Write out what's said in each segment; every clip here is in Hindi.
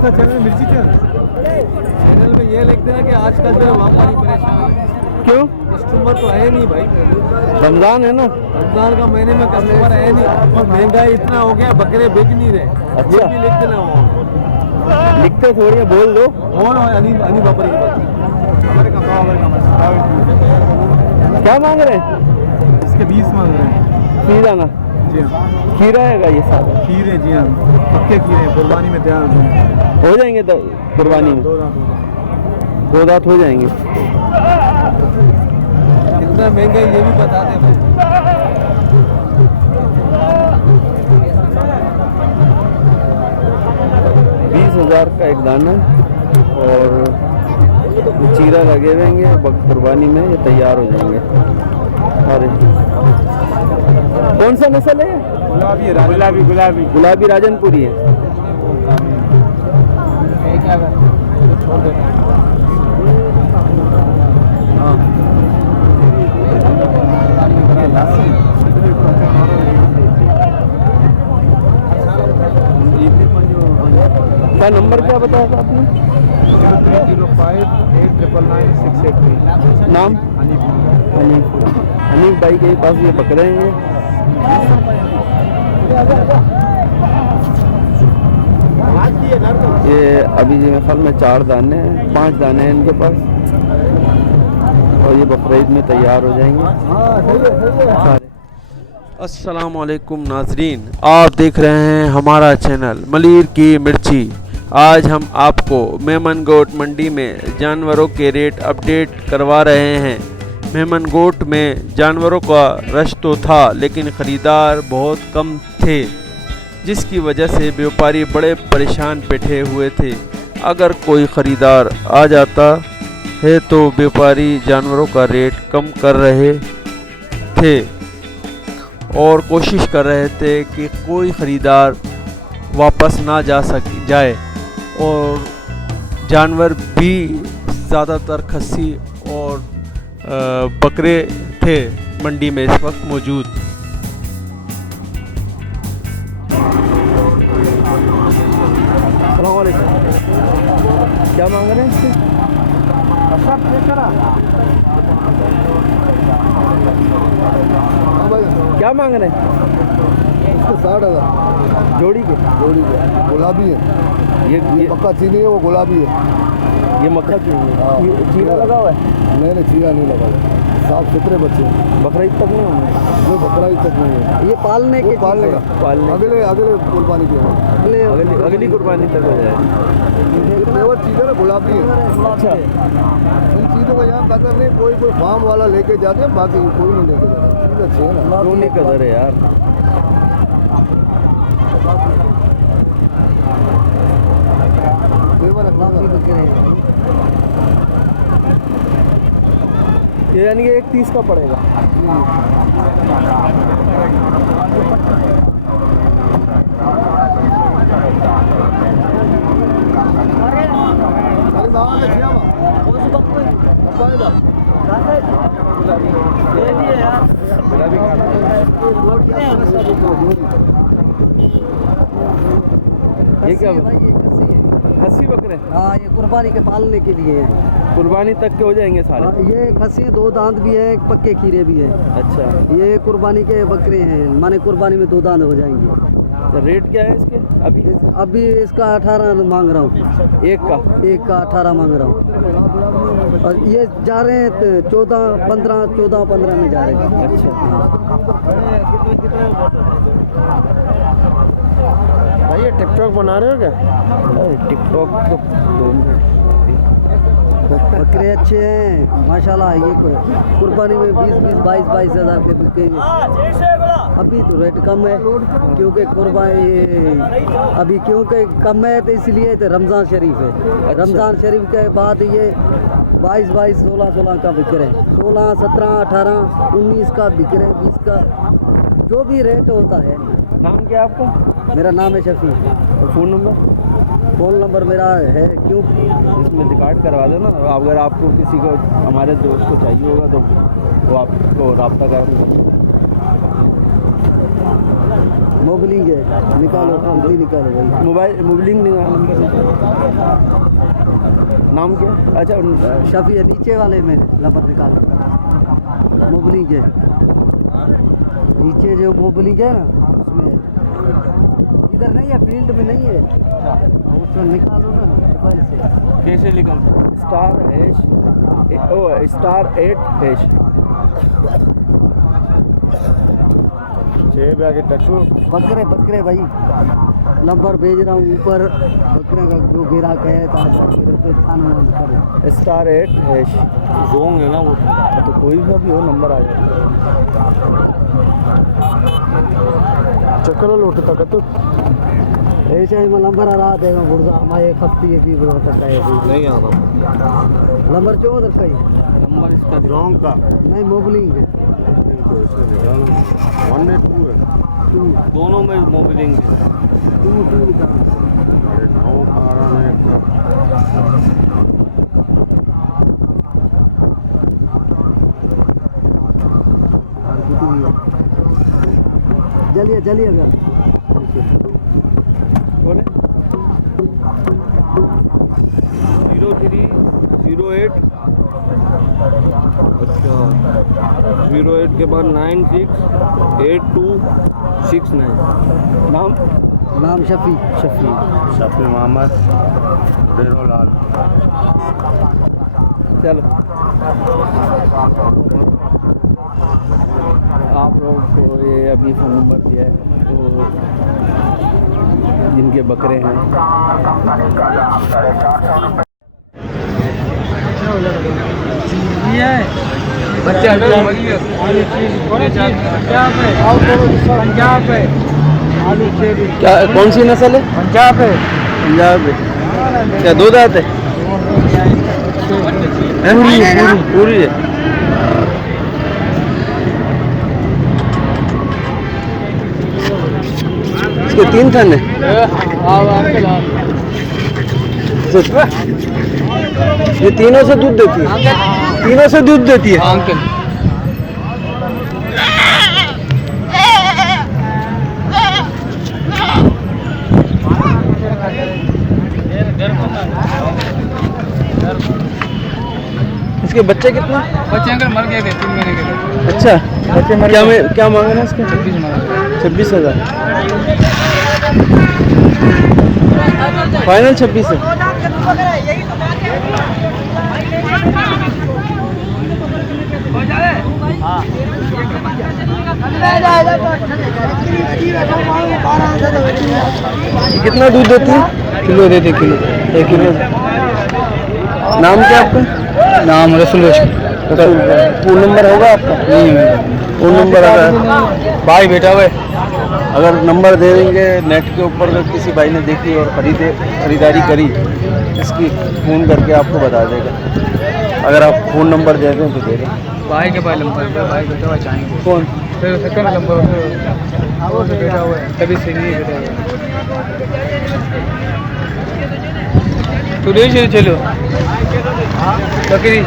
कौन सा चैनल? मिर्ची चैनल में ये लिखते हैं कि आज का जो व्यापारी परेशान है। क्यों? कस्टमर तो है नहीं भाई, रमजान है ना, रमजान का महीने में कस्टमर है नहीं और महंगाई इतना हो गया, बकरे बिक नहीं रहे। अच्छा। ये भी लिख देना वो लिखते थोड़ी है, बोल दो। कौन है? अनी व्यापारी क्या मांग रहे हैं? इसके 20 मांग रहे हैं। खीरा ना? जी हाँ, खीरा हैगा ये सारा? खीरे, जी हाँ, पक्के खीरे कुर्बानी में तैयार हो जाएंगे कुर्बानी में? 2 दांत हो जाएंगे। 2 दांत हो जाएंगे। इतना महंगा ये भी बता दें भाई। $20,000 का एक दाना और चीरा लगे रहेंगे कुर्बानी में, ये तैयार हो जाएंगे। अरे कौन सा नस्ल है? गुलाबी राजनपुरी है। क्या नंबर क्या बताया था आपने? 0305899683। नाम? हनीफ भाई के पास ये बकरे हैं। ये अभी मेरे ख्याल में 4 दाने हैं, 5 दाने हैं इनके पास और ये बकरीद में तैयार हो जाएंगे सारे। अस्सलामुअलैकुम नाजरीन, आप देख रहे हैं हमारा चैनल मलीर की मिर्ची। आज हम आपको मेमनगोट मंडी में जानवरों के रेट अपडेट करवा रहे हैं। मेमनगोट में जानवरों का रश तो था लेकिन ख़रीदार बहुत कम थे, जिसकी वजह से व्यापारी बड़े परेशान बैठे हुए थे। अगर कोई ख़रीदार आ जाता है तो व्यापारी जानवरों का रेट कम कर रहे थे और कोशिश कर रहे थे कि कोई ख़रीदार वापस ना जाए और जानवर भी ज़्यादातर खस्सी और बकरे थे मंडी में इस वक्त मौजूद। अस्सलाम वालेकुम। क्या मांग रहे हैं इसके? क्या मांग रहे हैं? 60,000 जोड़ी के? गुलाबी है। ये पक्का चीनी है, वो गुलाबी है। ये मक्खा चाहिए। चीरा लगा हुआ है? नहीं, चीरा नहीं लगा हुआ। साफ सुथरे बच्चे, बकरीद तक नहीं होंगे? कोई बकरीद तक नहीं है। ये पालने के पालने अगले कुर्बानी की अगली कुर्बानी तक हो जाए। वो चीज़ है ना, गुलाबी है। अच्छा, इन चीज़ों का यहाँ कदर नहीं, कोई फार्म वाला लेके जाते हैं, बाकी कोई नहीं लेके जाता। चीज़ अच्छी है ना, क्यों नहीं कदर है यार? ये यानी कि 130 का पड़ेगा। ये क्या खस्सी बकरे? हाँ, ये कुर्बानी के पालने के लिए है। कुर्बानी तक के हो जाएंगे सारे? हाँ, ये खस्सी 2 दांत भी है, पक्के खीरे भी है। अच्छा, ये कुर्बानी के बकरे हैं, माने कुर्बानी में 2 दांत हो जाएंगे। तो रेट क्या है इसके? अभी इसका 18 मांग रहा हूँ। एक का 18 मांग रहा हूँ और ये जा रहे हैं 14-15 में जा रहे हैं। अच्छा भाई, ये टिकटॉक बना रहे हो क्या? टिकटॉक तो बकरे अच्छे हैं माशाल्लाह। ये कुर्बानी में 20-22 हज़ार के बिकेंगे। अभी तो रेट कम है क्योंकि कुर्बानी अभी क्योंकि कम है, तो इसलिए तो रमज़ान शरीफ है। अच्छा। रमज़ान शरीफ के बाद ये 22, 16 का बिक रहे हैं। 16, 17, 18, 19 का बिक रहे हैं, 20 का, जो भी रेट होता है। नाम क्या है आपका? मेरा नाम है शफी। फ़ोन नंबर मेरा है, क्यों इसमें रिकॉर्ड करवा दो ना। अगर आपको किसी को, हमारे दोस्त को चाहिए होगा तो वो आपको रब्ता करेंगे। मोबाइलिंग है, निकालो भाई। मोबाइलिंग निकालो। नाम क्या? अच्छा शफी है, नीचे वाले में नंबर निकालो, मोबली के नीचे जो मोबली है ना उसमें, इधर नहीं है, फील्ड में नहीं है, उसमें निकालो ना मोबाइल से। कैसे निकलता? स्टार हैश, ओ स्टार 8 हैश। बकरे बकरे भाई, नंबर भेज रहा हूँ ऊपर, बकरे का जो गिरा के है स्टार 8 हैश जोंग है ना वो, तो कोई सा भी हो नंबर आ जाए। चक्कर लौटता का तो ऐसे ही मैं नंबर आ रहा देगा बुढ़ा हमारे एक हफ्ते भी तक नहीं आ रहा नंबर 14 का ही नंबर इसका रॉन्ग का नहीं, मोबलिंग है 1 है 2 है, दोनों में मोबिलिंग है। 2 का अरे 9 का आ रहा है चलिए चलिए अगर बोले 0308 अच्छा 08 के बाद 968269 नाम नाम शफी शफी मोहम्मद डेरोलाल। चलो आप लोगों को ये अभी फ़ोन नंबर दिया है, तो जिनके बकरे हैं क्या, कौन सी नस्ल है? पंजाब है। क्या 2 दांत है? पूरी है। इसके 3 थन है। ये तीनों से दूध देती है, तीनों से दूध देती है। इसके बच्चे कितने? बच्चे अंकल मर गए थे 3 महीने के थे। अच्छा क्या मांगा ना इसका? 26,000 फाइनल 26 है। कितना दूध देती है? किलो देते, किलो 1 किलो। नाम क्या आपका? नाम रसूल फ़ोन नंबर होगा आपका? नहीं फ़ोन नंबर अगर भाई बेटा हुए अगर नंबर दे देंगे नेट के ऊपर, अगर किसी भाई ने देखी और खरीदारी करी, इसकी फ़ोन करके आपको बता देगा। अगर आप फ़ोन नंबर दे दें तो दे दें। भाई के पास नंबर भाई बेटा हुआ चाहेंगे कौन? फिर सेकंड नंबर वो से बेटा हुआ है, तभी से नहीं बेटा हुआ तो ले चलो बकरी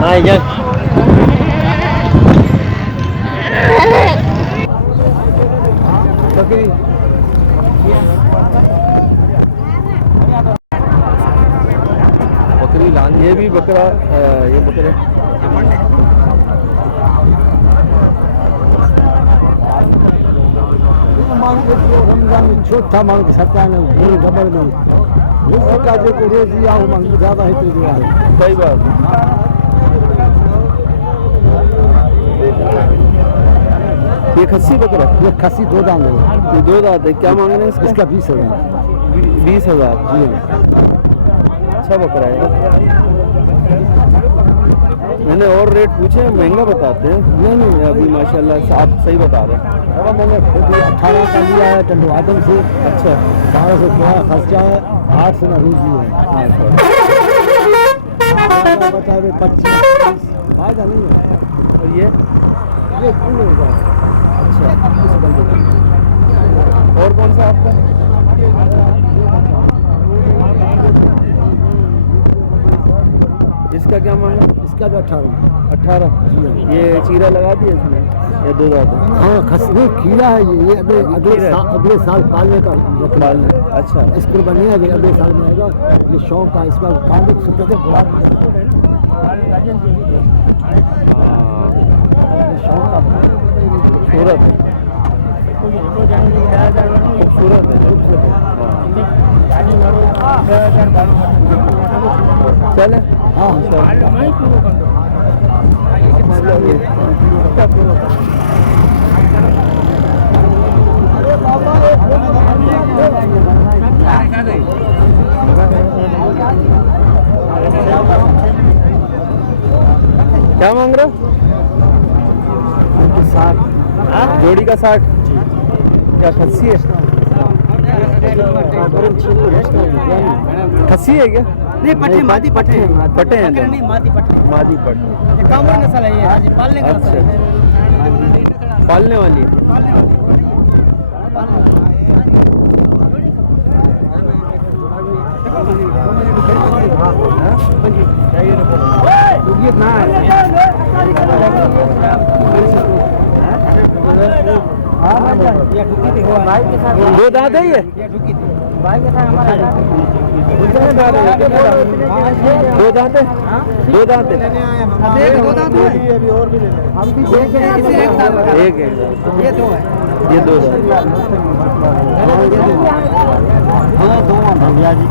हाँ यार बकरी बकरी लान, ये भी बकरा, ये बकरे रमज़ान में चौथा माण्हू सत्यान पूरे डबल में रिज़्क़ का जेको रोज़ी आहे उहो माण्हू ज़्यादा हिते जो आहे। सही बात। ये खस्सी बकरा, ये खसी 2 दांत है, ये 2 दांत है। क्या मांग रहे हैं इसका? इसका 20,000। 20,000 अच्छा बकरा है। मैंने और रेट पूछे, महंगा बताते हैं। नहीं अभी माशाल्लाह आप सही बता रहे हैं। अब मैंने खुद ही 18 का लिया है टंडो आदम से। अच्छा 1200 किराया खर्चा है, 800 ना रोजी है। बता रहे 25 फायदा नहीं है। और ये फूल होगा। अच्छा और कौन सा आपका? इसका क्या मांगा? इसका जो 18 18। ये चीरा लगा दिया इसमें या दो दांत? हाँ खसरे खीरा है ये अगले साल पालने का पाल। अच्छा इस कुर्बानी अगले साल में आएगा। ये शौक का इसका पालने की सूरत है बुला खूबसूरत है, खूबसूरत है। चले हाँ क्या मांग रहे हो? 60 जोड़ी का 60। क्या खस्सी है? खस्सी है क्या? नहीं पट्टे मादी पट्टे पटे हैं नहीं मादी पट्टे मादी पट। ये कामर नस्ल है ये आज पालने का नस्ल है। अच्छा पालने वाली है। दो दांत है ये? दो दांत है? दो दांत है? अभी और भी एक ये दो है। ये दो दांत। हाँ दो भैया जी